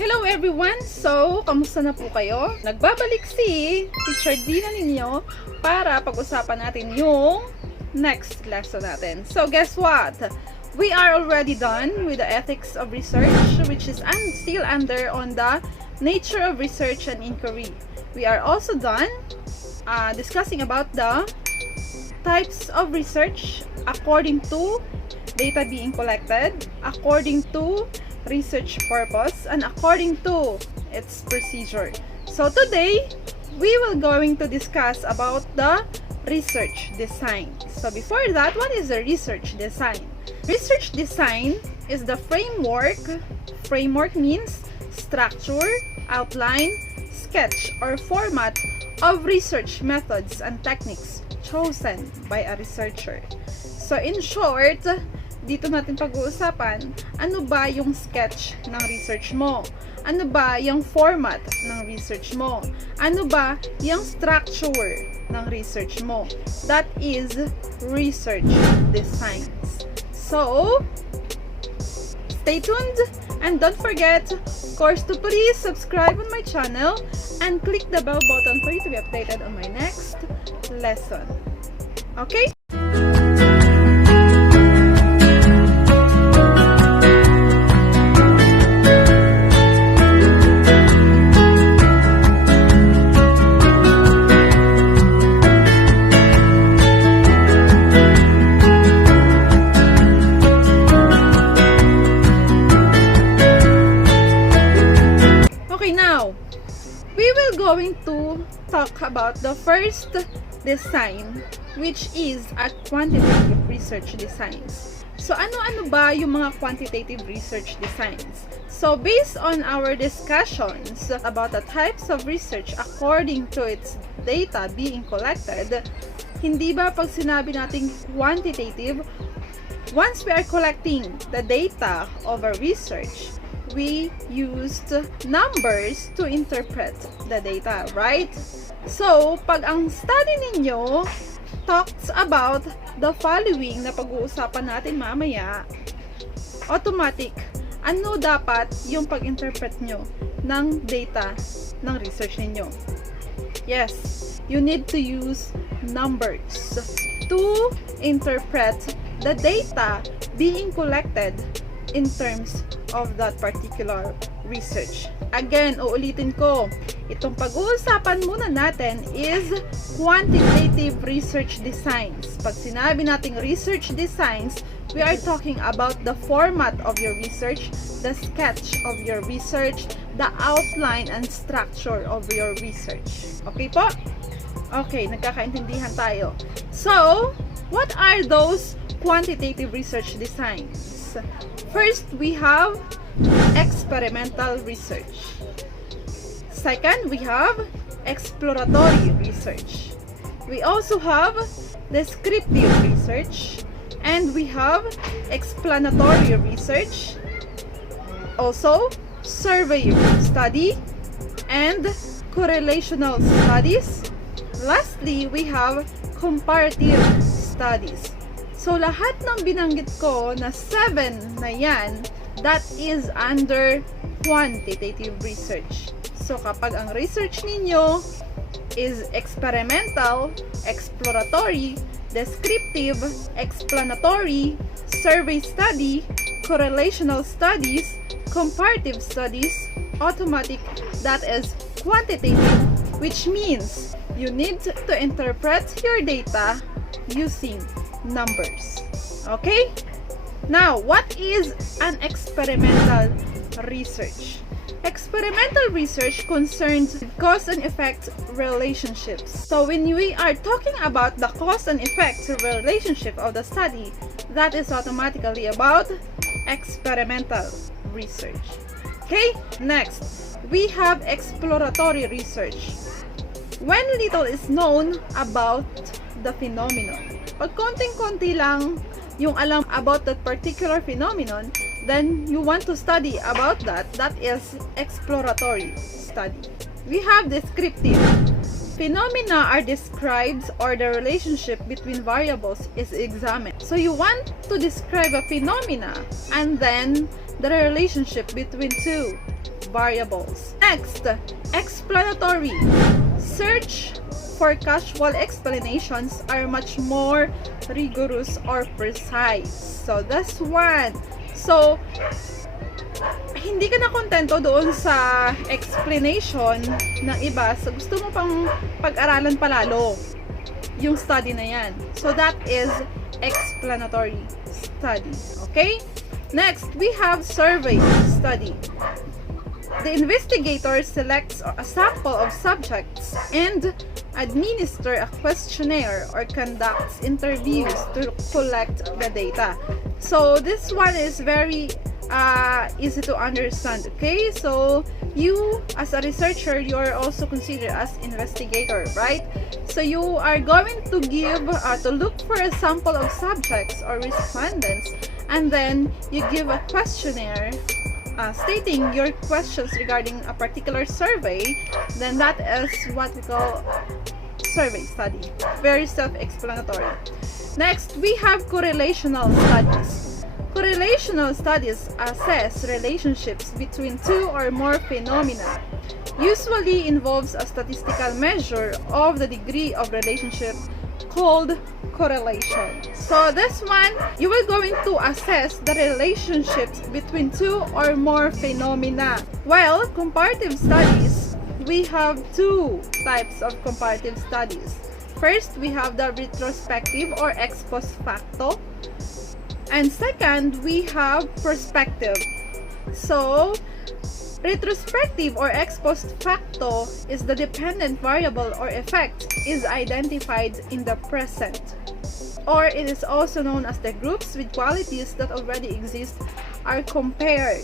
Hello everyone! So, kamusta na po kayo? Nagbabalik si Teacher Dina ninyo para pag-usapan natin yung next lesson natin. So, guess what? We are already done with the ethics of research, which is still under on the nature of research and inquiry. We are also done discussing about the types of research according to data being collected, according to research purpose, and according to its procedure. So today we will going to discuss about the research design. So before that, what is the research design? Research design is the framework. Framework means structure, outline, sketch, or format of research methods and techniques chosen by a researcher. So in short, dito natin pag-uusapan, ano ba yung sketch ng research mo? Ano ba yung format ng research mo? Ano ba yung structure ng research mo? That is research designs. So, stay tuned and don't forget, of course, to please subscribe on my channel and click the bell button for you to be updated on my next lesson. Okay? Going to talk about the first design, which is a quantitative research designs. So ano-ano ba yung mga quantitative research designs? So based on our discussions about the types of research according to its data being collected, hindi ba pag sinabi nating quantitative, once we are collecting the data of a research, we used numbers to interpret the data, right? So, pag ang study ninyo talks about the following na pag-uusapan natin mamaya, automatic, ano dapat yung pag-interpret nyo ng data ng research ninyo? Yes, you need to use numbers to interpret the data being collected in terms of that particular research. Again, uulitin ko, itong pag-uusapan muna natin is quantitative research designs. Pag sinabi nating research designs, we are talking about the format of your research, the sketch of your research, the outline and structure of your research. Okay po? Okay, nagkakaintindihan tayo. So, what are those quantitative research designs? First, we have experimental research. Second, we have exploratory research. We also have descriptive research, and we have explanatory research, also survey study, and correlational studies. Lastly, we have comparative studies. So, lahat ng binanggit ko na 7 na yan, that is under quantitative research. So, kapag ang research ninyo is experimental, exploratory, descriptive, explanatory, survey study, correlational studies, comparative studies, automatic, that is quantitative, which means you need to interpret your data using numbers. Okay? Now, what is an experimental research? Experimental research concerns cause and effect relationships. So when we are talking about the cause and effect relationship of the study, that is automatically about experimental research. Okay? Next, we have exploratory research. When little is known about the phenomenon, pag konting-konti lang yung alam about that particular phenomenon, then you want to study about that. That is exploratory study. We have descriptive. Phenomena are described or the relationship between variables is examined. So you want to describe a phenomena and then the relationship between two variables. Next, explanatory. Search for casual explanations are much more rigorous or precise. So, that's one. So, hindi ka na kontento doon sa explanation ng iba. So, gusto mo pang pag-aralan palalo yung study na yan. So, that is explanatory study. Okay? Next, we have survey study. The investigator selects a sample of subjects and administer a questionnaire or conducts interviews to collect the data. So this one is very easy to understand. Okay, so you as a researcher, you are also considered as investigator, right? So you are going to give to look for a sample of subjects or respondents, and then you give a questionnaire stating your questions regarding a particular survey. Then that is what we call survey study. Very self-explanatory. Next, we have correlational studies. Correlational studies assess relationships between two or more phenomena. Usually involves a statistical measure of the degree of relationship called correlation. So this one, you are going to assess the relationships between two or more phenomena. While comparative studies, we have two types of comparative studies. First, we have the retrospective or ex post facto. And second, we have prospective. So, retrospective or ex post facto is the dependent variable or effect is identified in the present. Or it is also known as the groups with qualities that already exist are compared.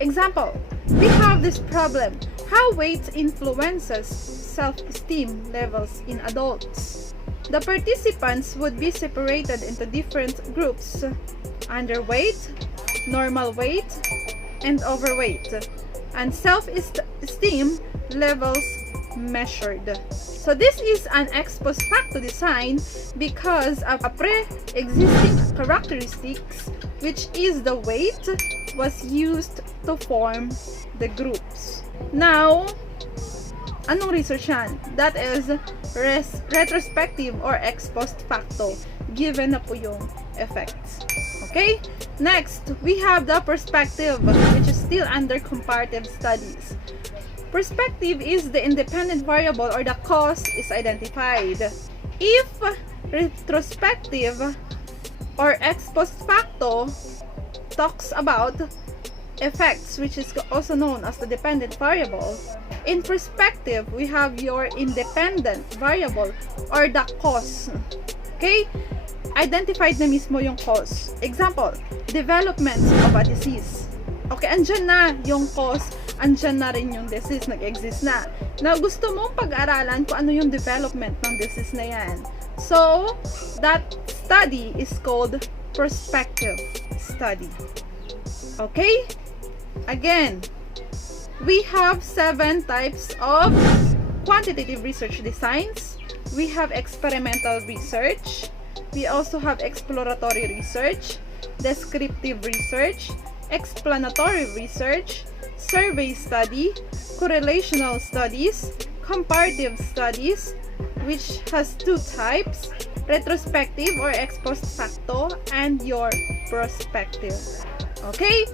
Example, we have this problem. How weight influences self-esteem levels in adults. The participants would be separated into different groups: underweight, normal weight, and overweight, and self-esteem levels measured. So this is an ex post facto design because of a pre-existing characteristics, which is the weight, was used to form the groups. Now, anong research yan? That is retrospective or ex post facto. Given na po yung effects. Okay? Next, we have the perspective, which is still under comparative studies. Perspective is the independent variable or the cause is identified. If retrospective or ex post facto talks about effects, which is also known as the dependent variable, in perspective, we have your independent variable or the cause. Okay? Identified na mismo yung cause. Example, development of a disease. Okay, andyan na yung cause, andyan na rin yung disease, nag-exist na. Now, gusto mong pag-aralan kung ano yung development ng disease na yan. So, that study is called prospective study. Okay? Again, we have 7 types of quantitative research designs. We have experimental research. We also have exploratory research, descriptive research, explanatory research, survey study, correlational studies, comparative studies, which has 2 types, retrospective or ex post facto, and your prospective. Okay?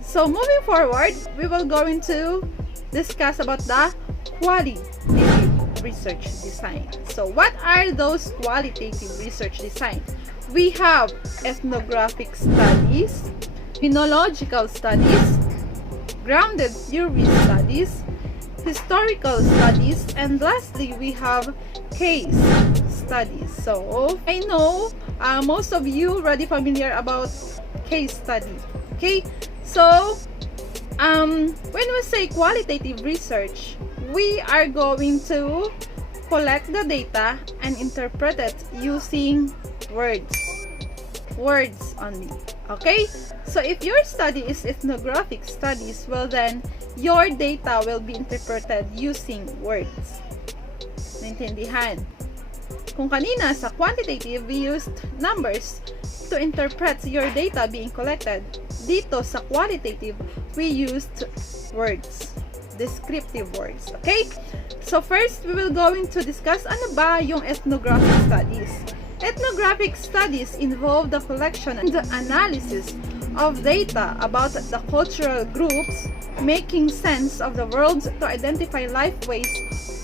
So moving forward, we will go into discuss about the qualitative research design. So what are those qualitative research designs? We have ethnographic studies, phenomenological studies, grounded theory studies, historical studies, and lastly, we have case studies. So I know most of you already familiar about case study. Okay, so when we say qualitative research, we are going to collect the data and interpret it using words only. Okay, so if your study is ethnographic studies, well then your data will be interpreted using words. Naintindihan? Kung kanina sa quantitative, we used numbers to interpret your data being collected. Dito sa qualitative, we used words, descriptive words. Okay? So first, we will going to discuss ano ba yung ethnographic studies. Ethnographic studies involve the collection and the analysis of data about the cultural groups, making sense of the world to identify lifeways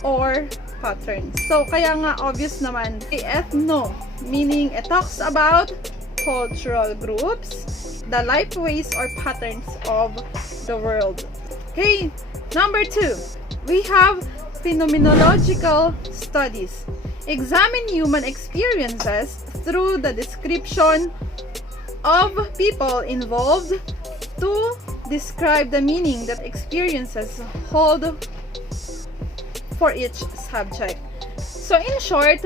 or patterns. So, kaya nga obvious naman, ethno, meaning it talks about cultural groups, the lifeways or patterns of the world. Okay, number 2, we have phenomenological studies. Examine human experiences through the description of people involved to describe the meaning that experiences hold for each subject. So in short,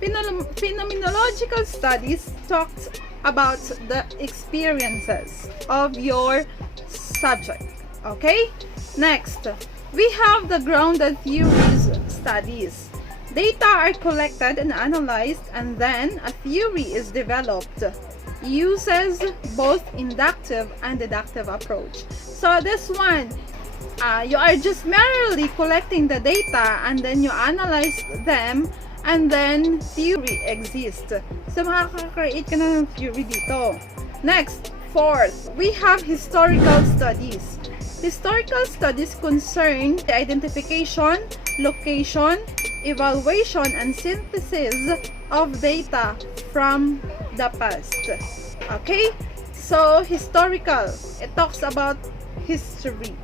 phenomenological studies talks about the experiences of your subject. Okay? Next, we have the grounded theories studies. Data are collected and analyzed, and then a theory is developed. Uses both inductive and deductive approach. So this one, you are just merely collecting the data and then you analyze them and then theory exists. So makaka-create ka na ng theory dito. Next, fourth, we have historical studies. Historical studies concern the identification, location, evaluation, and synthesis of data from the past. Okay? So, historical. It talks about history.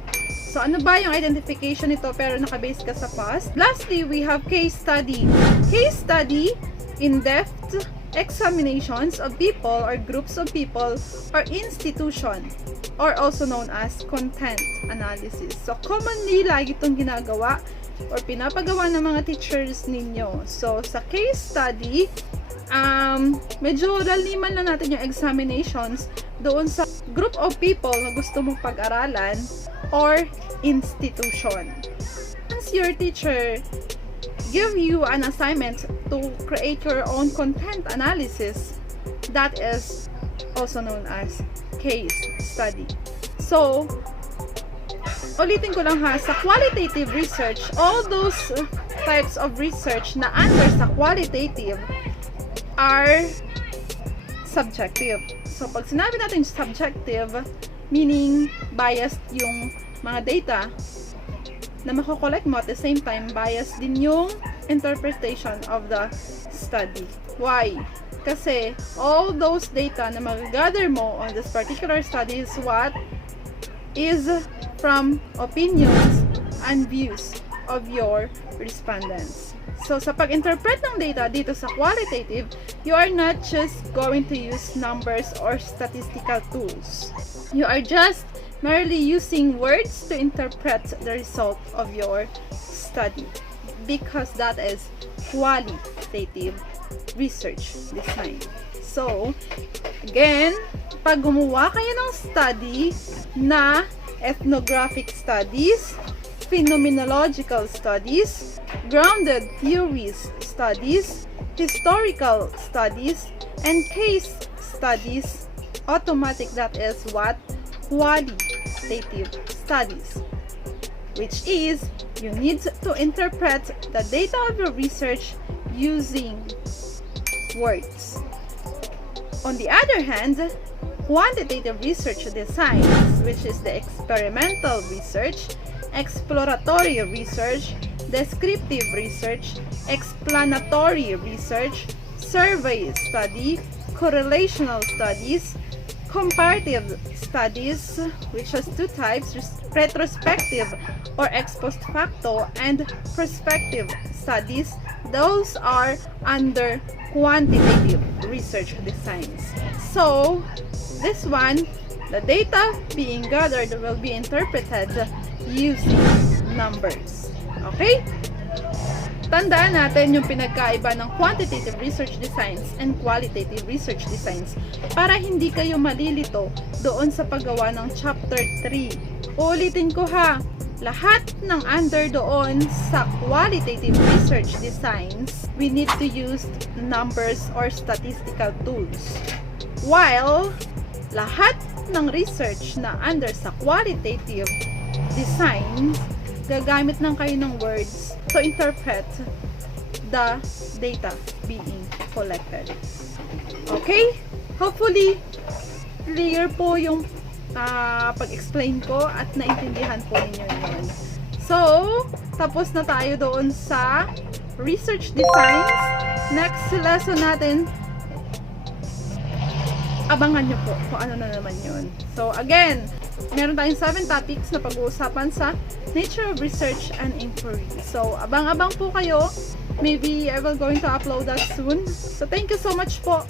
So, ano ba yung identification nito pero nakabase ka sa past? Lastly, we have case study. Case study, in-depth examinations of people or groups of people or institution, or also known as content analysis. So, commonly, lagi itong ginagawa or pinapagawa ng mga teachers ninyo. So, sa case study, medyo laliman lang natin yung examinations doon sa group of people na gusto mong pag-aralan or institution. Once your teacher give you an assignment to create your own content analysis, that is also known as case study. So, ulitin ko lang ha, sa qualitative research, all those types of research na under sa qualitative are subjective. So, pag sinabi natin subjective, meaning biased yung mga data na mako-collect mo, at the same time, biased din yung interpretation of the study. Why? Kasi all those data na mag-gather mo on this particular study is what is from opinions and views of your respondents. So, sa pag-interpret ng data dito sa qualitative, you are not just going to use numbers or statistical tools. You are just merely using words to interpret the result of your study, because that is qualitative research design. So, again, pag gumawa kayo ng study na ethnographic studies, phenomenological studies, grounded theories studies, historical studies, and case studies, automatic, that is what? Qualitative studies, which is you need to interpret the data of your research using words. On the other hand, quantitative research designs, which is the experimental research, exploratory research, descriptive research, explanatory research, survey study, correlational studies, comparative studies, which has two types, retrospective or ex post facto, and prospective studies. Those are under quantitative research designs. So, this one, the data being gathered will be interpreted using numbers. Okay? Tandaan natin yung pinagkaiba ng quantitative research designs and qualitative research designs para hindi kayo malilito doon sa paggawa ng chapter 3. Uulitin ko ha, lahat ng under doon sa qualitative research designs, we need to use numbers or statistical tools. While lahat ng research na under sa qualitative designs, gagamit lang kayo ng words to interpret the data being collected. Okay? Hopefully, clear po yung pag-explain ko at naintindihan po ninyo yun. So, tapos na tayo doon sa research designs. Next lesson natin, abangan nyo po kung ano na naman yun. So, again, meron tayong 7 topics na pag-uusapan sa nature of research and inquiry. So, abang-abang po kayo. Maybe I will going to upload that soon. So, thank you so much po.